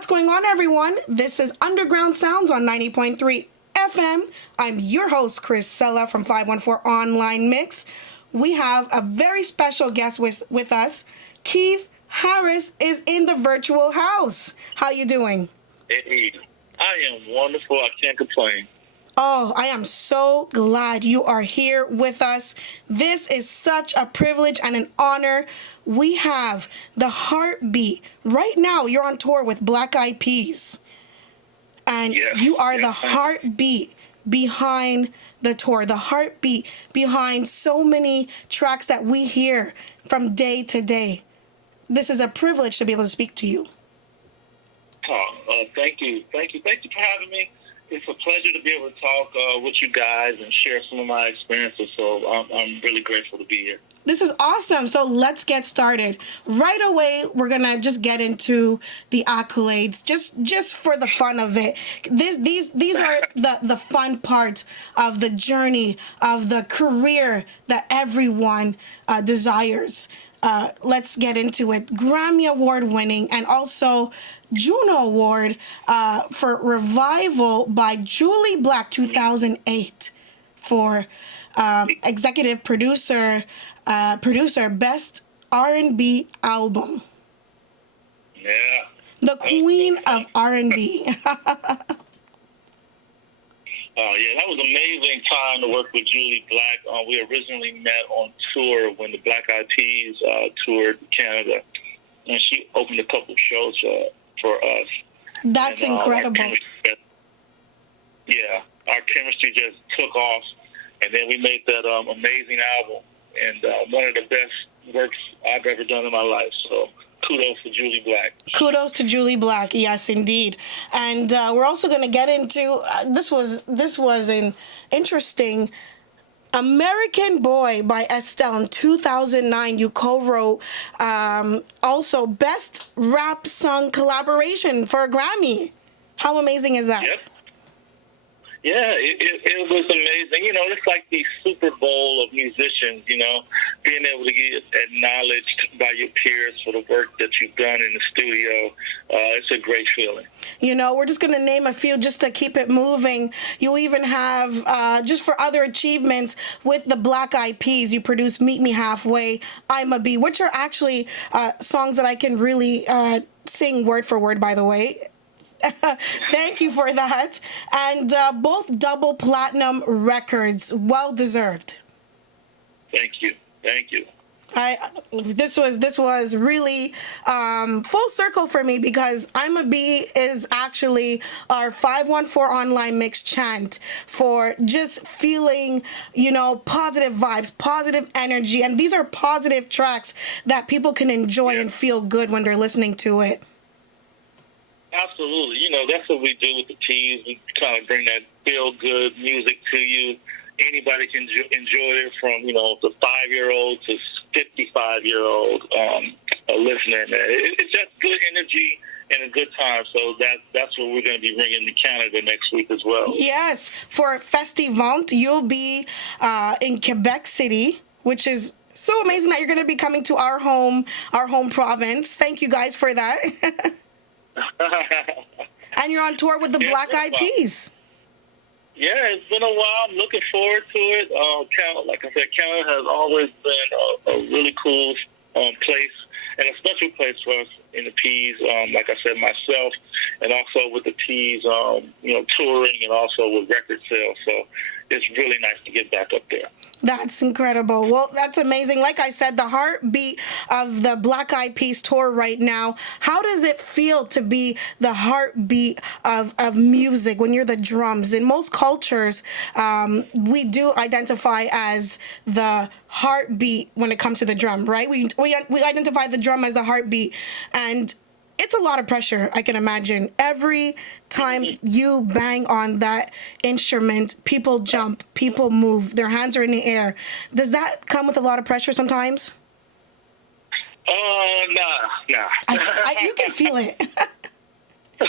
What's going on, everyone? This is Underground Sounds on 90.3 FM. I'm your host, Christcella from 514 Online Mix. We have a very special guest with us. Keith Harris is in the virtual house. How you doing? Hey, I am wonderful. I can't complain. Oh, I am so glad you are here with us. This is such a privilege and an honor. We have the heartbeat. Right now, you're on tour with Black Eyed Peas. And you are the heartbeat behind the tour, the heartbeat behind so many tracks that we hear from day to day. This is a privilege to be able to speak to you. Thank you for having me. It's a pleasure to be able to talk with you guys and share some of my experiences. So I'm really grateful to be here. This is awesome. So let's get started. Right away, we're going to just get into the accolades, just for the fun of it. These are the fun part of the journey, of the career that everyone desires. Let's get into it. Grammy Award winning and also Juno Award for Revival by Julie Black 2008 for executive producer best R&B album. Yeah. The queen of R&B. Yeah, that was an amazing time to work with Julie Black. We originally met on tour when the Black Eyed Peas toured Canada, and she opened a couple of shows for us. That's incredible. Our chemistry just took off, and then we made that amazing album, and one of the best works I've ever done in my life. So kudos to Julie Black. Kudos to Julie Black, yes, indeed. And we're also going to get into this was an interesting American Boy by Estelle in 2009. You co-wrote also Best Rap Song Collaboration for a Grammy. How amazing is that? Yep. Yeah, it was amazing. You know, it's like the Super Bowl of musicians, you know, being able to get acknowledged by your peers for the work that you've done in the studio. It's a great feeling. You know, we're just going to name a few just to keep it moving. You even have, just for other achievements, with the Black Eyed Peas, you produced Meet Me Halfway, I'm a Bee, which are actually songs that I can really sing word for word, by the way. Thank you for that. And both double platinum records, well deserved. Thank you. This was really full circle for me, because I'm a Bee is actually our 514 Online Mix chant for just feeling, you know, positive vibes, positive energy, and these are positive tracks that people can enjoy and feel good when they're listening to it. Absolutely. You know, that's what we do with the Peas. We kind of bring that feel-good music to you. Anybody can enjoy it, from, you know, the 5-year-old to 55-year-old listener, man. It's just good energy and a good time. So that's what we're going to be bringing to Canada next week as well. Yes. For Festivent, you'll be in Quebec City, which is so amazing that you're going to be coming to our home province. Thank you guys for that. And you're on tour with the Black Eyed Peas. Yeah, it's been a while. I'm looking forward to it. Like I said, Canada has always been a really cool place, and a special place for us in the Peas. Like I said, myself, and also with the Peas, you know, touring, and also with record sales. So it's really nice to get back up there. That's incredible. Well, that's amazing. Like I said, the heartbeat of the Black Eyed Peas tour right now. How does it feel to be the heartbeat of music when you're the drums? In most cultures, we do identify as the heartbeat when it comes to the drum, right? We identify the drum as the heartbeat, and it's a lot of pressure, I can imagine. Every time you bang on that instrument, people jump, people move, their hands are in the air. Does that come with a lot of pressure sometimes? Nah. You can feel it. No,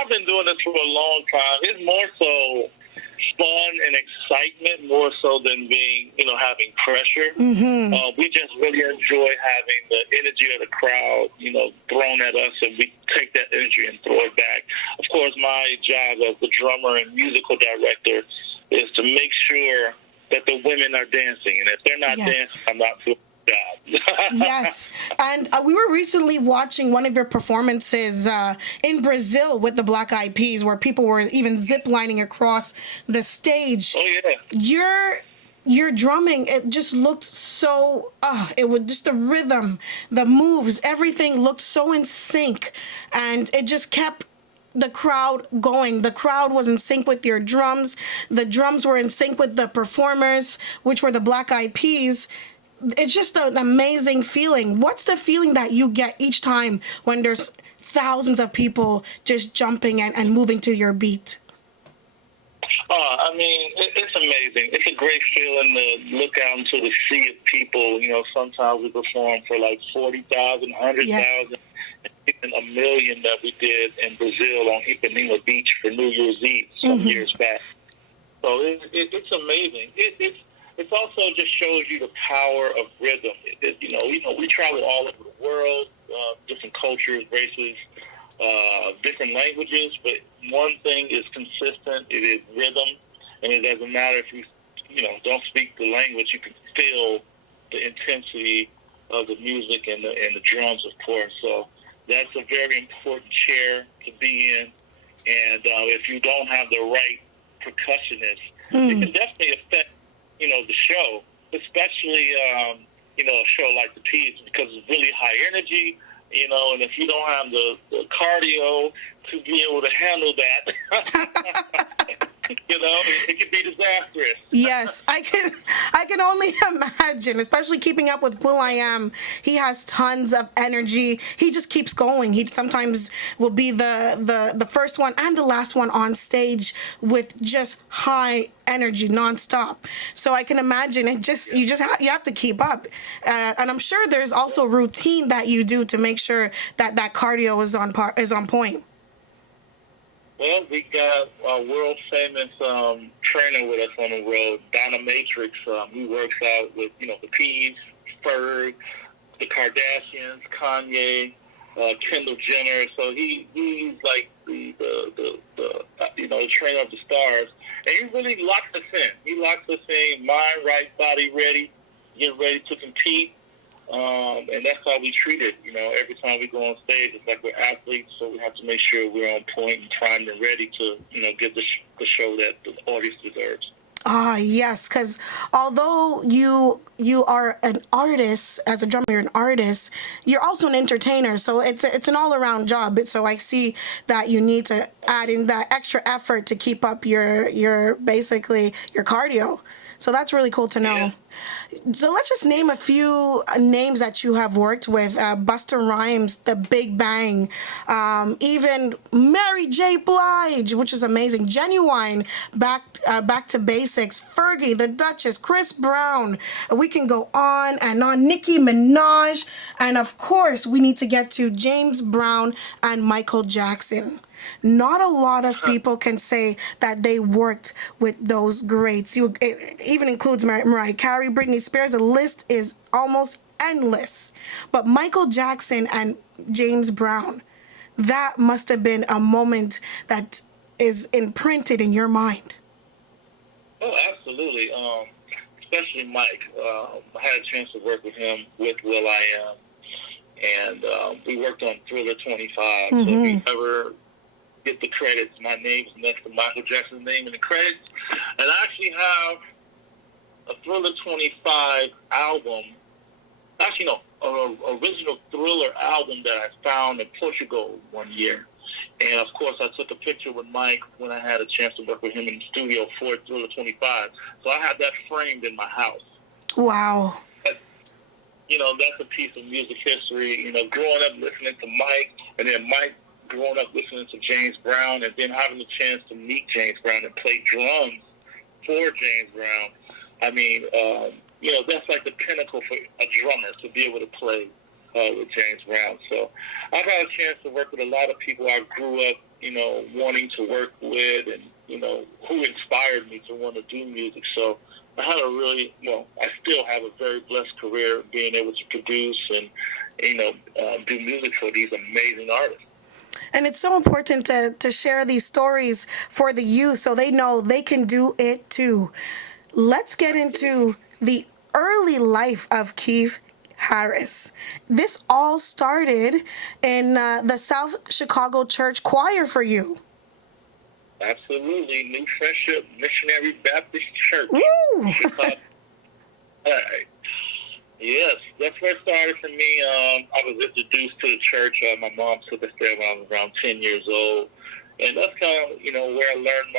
I've been doing this for a long time. It's more so fun and excitement more so than being, having pressure. We just really enjoy having the energy of the crowd, thrown at us, and we take that energy and throw it back. Of course, my job as the drummer and musical director is to make sure that the women are dancing, and if they're not dancing, I'm not doing the job. Yes, and we were recently watching one of your performances in Brazil with the Black Eyed Peas, where people were even ziplining across the stage. Oh yeah. Your drumming, it just looked so, it would just the rhythm, the moves, everything looked so in sync, and it just kept the crowd going. The crowd was in sync with your drums. The drums were in sync with the performers, which were the Black Eyed Peas. It's just an amazing feeling. What's the feeling that you get each time when there's thousands of people just jumping and moving to your beat? It's amazing. It's a great feeling to look out into the sea of people. Sometimes we perform for like 40,000, 100,000, and even a million that we did in Brazil on Ipanema Beach for New Year's Eve some years back. So it's amazing. It also just shows you the power of rhythm. We travel all over the world, different cultures, races, different languages, but one thing is consistent. It is rhythm, and it doesn't matter if you don't speak the language. You can feel the intensity of the music and the drums, of course. So that's a very important chair to be in. And if you don't have the right percussionist, it can definitely affect the show, especially a show like the Peas, because it's really high energy. And if you don't have the cardio to be able to handle that, it could be disastrous. Yes, I can only imagine, especially keeping up with will.i.am. He has tons of energy. He just keeps going. He sometimes will be the first one and the last one on stage with just high energy nonstop. So I can imagine you have to keep up. And I'm sure there's also routine that you do to make sure that cardio is on point. Well, we got a world-famous trainer with us on the road, Donna Matrix. He works out with, the Peas, Ferg, the Kardashians, Kanye, Kendall Jenner. So he's like the trainer of the stars. And he really locks us in. He locks us in, mind, right, body ready, get ready to compete. And that's how we treat it. Every time we go on stage, it's like we're athletes, so we have to make sure we're on point and primed and ready to, give the show that the audience deserves. Yes, because although you are an artist, as a drummer, you're an artist, you're also an entertainer. So it's an all-around job. So I see that you need to add in that extra effort to keep up your basically your cardio. So that's really cool to know. Yeah. So let's just name a few names that you have worked with. Busta Rhymes, The Big Bang, even Mary J. Blige, which is amazing. Genuine, Back to Basics, Fergie, The Duchess, Chris Brown. We can go on and on. Nicki Minaj. And of course, we need to get to James Brown and Michael Jackson. Not a lot of people can say that they worked with those greats. It even includes Mariah Carey, Britney Spears. The list is almost endless. But Michael Jackson and James Brown, that must have been a moment that is imprinted in your mind. Oh, absolutely. Especially Mike. I had a chance to work with him with will.i.am. And we worked on Thriller 25. So if you ever get the credits, my name's next to Michael Jackson's name in the credits. And I actually have a Thriller 25 album. Actually, no, an original Thriller album that I found in Portugal one year. And, of course, I took a picture with Mike when I had a chance to work with him in the studio for Thriller 25. So I have that framed in my house. Wow. That's a piece of music history. Growing up listening to Mike, and then Mike growing up listening to James Brown, and then having the chance to meet James Brown and play drums for James Brown. That's like the pinnacle for a drummer to be able to play with James Brown. So I've had a chance to work with a lot of people I grew up, wanting to work with, and who inspired me to want to do music. So I had a really, I still have a very blessed career being able to produce and, do music for these amazing artists. And it's so important to share these stories for the youth so they know they can do it too. Let's get into the early life of Keith Harris. This all started in the South Chicago Church Choir for you. Absolutely. New Friendship Missionary Baptist Church. Woo! Chicago. Yes, that's where it started for me. I was introduced to the church. My mom took us there when I was around 10 years old. And that's kind of, where I learned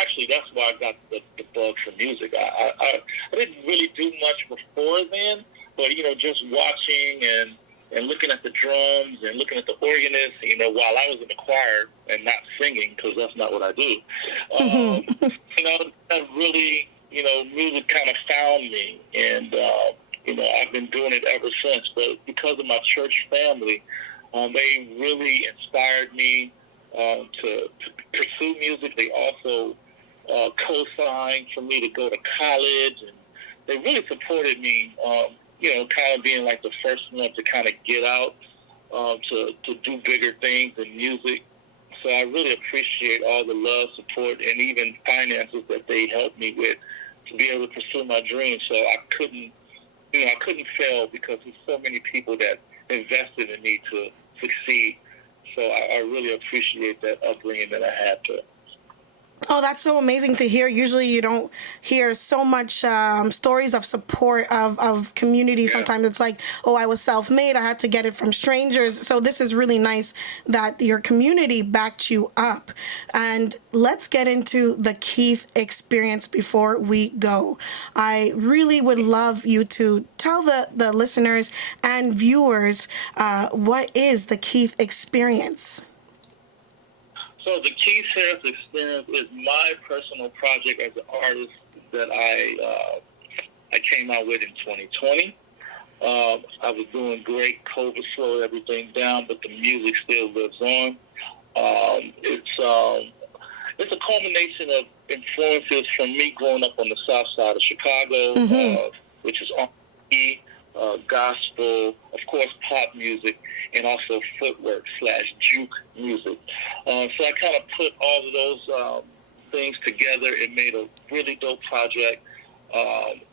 actually, that's why I got the bug for music. I didn't really do much before then, but, just watching and looking at the drums and looking at the organist, while I was in the choir and not singing, because that's not what I do. That really, music kind of found me, and, I've been doing it ever since. But because of my church family, they really inspired me to pursue music. They also co-signed for me to go to college, and they really supported me, kind of being like the first one to kind of get out to do bigger things in music. So I really appreciate all the love, support, and even finances that they helped me with to be able to pursue my dreams. So I couldn't fail because there's so many people that invested in me to succeed. So I really appreciate that upbringing that I had to. Oh, that's so amazing to hear. Usually you don't hear so much stories of support of community. Sometimes it's like, oh, I was self-made. I had to get it from strangers. So this is really nice that your community backed you up. And let's get into the Keith experience before we go. I really would love you to tell the listeners and viewers what is the Keith experience? So the Keith Harris experience is my personal project as an artist that I came out with in 2020. I was doing great. COVID slowed everything down, but the music still lives on. It's a culmination of influences from me growing up on the south side of Chicago, which is R&B, gospel, of course, pop music, and also footwork / juke music. So I kind of put all of those things together and made a really dope project.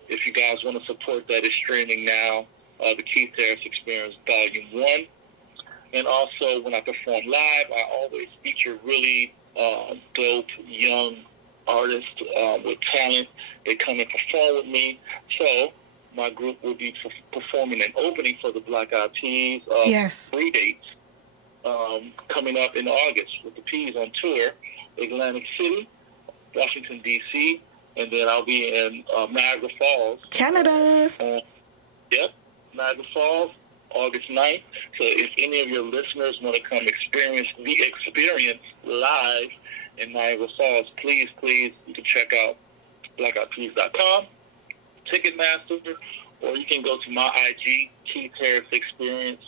If you guys want to support that, it's streaming now. The Keith Harris Experience Volume 1. And also, when I perform live, I always feature really dope young artists with talent. They come and perform with me. So my group will be performing an opening for the Black Eyed Peas. 3 dates coming up in August with the Peas on tour. Atlantic City, Washington, D.C., and then I'll be in Niagara Falls. Canada. Niagara Falls, August 9th. So if any of your listeners want to come experience the experience live in Niagara Falls, please, you can check out blackeyedpeas.com. Ticketmaster, or you can go to my IG, Keith Harris Experience,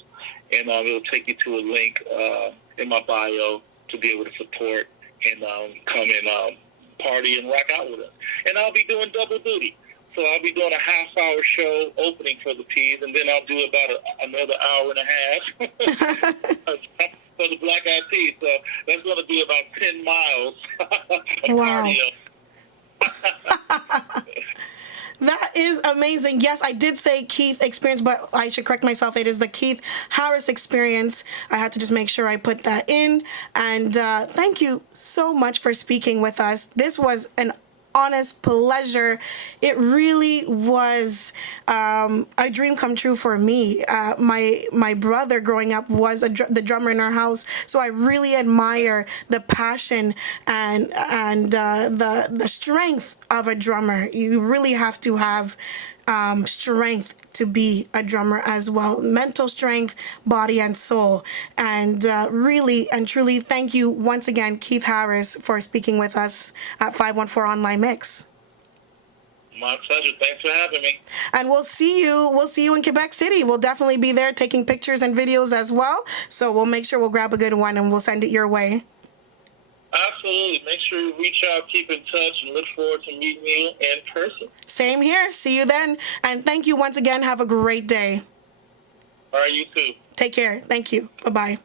and it'll take you to a link in my bio to be able to support and come and party and rock out with us. And I'll be doing double duty. So I'll be doing a half-hour show opening for the Peas, and then I'll do about another hour and a half for the Black Eyed Peas. So that's going to be about 10 miles of cardio. That is amazing. Yes, I did say Keith Experience, but I should correct myself. It is the Keith Harris Experience. I had to just make sure I put that in. And thank you so much for speaking with us. This was an honest pleasure. It really was a dream come true for me. My brother growing up was the drummer in our house, so I really admire the passion and the strength of a drummer. You really have to have strength to be a drummer as well. Mental strength, body and soul. And really and truly thank you once again, Keith Harris, for speaking with us at 514 Online Mix. My pleasure. Thanks for having me. And we'll see you in Quebec City. We'll definitely be there taking pictures and videos as well. So we'll make sure we'll grab a good one and we'll send it your way. Absolutely. Make sure you reach out, keep in touch, and look forward to meeting you in person. Same here. See you then. And thank you once again. Have a great day. All right, you too. Take care. Thank you. Bye-bye.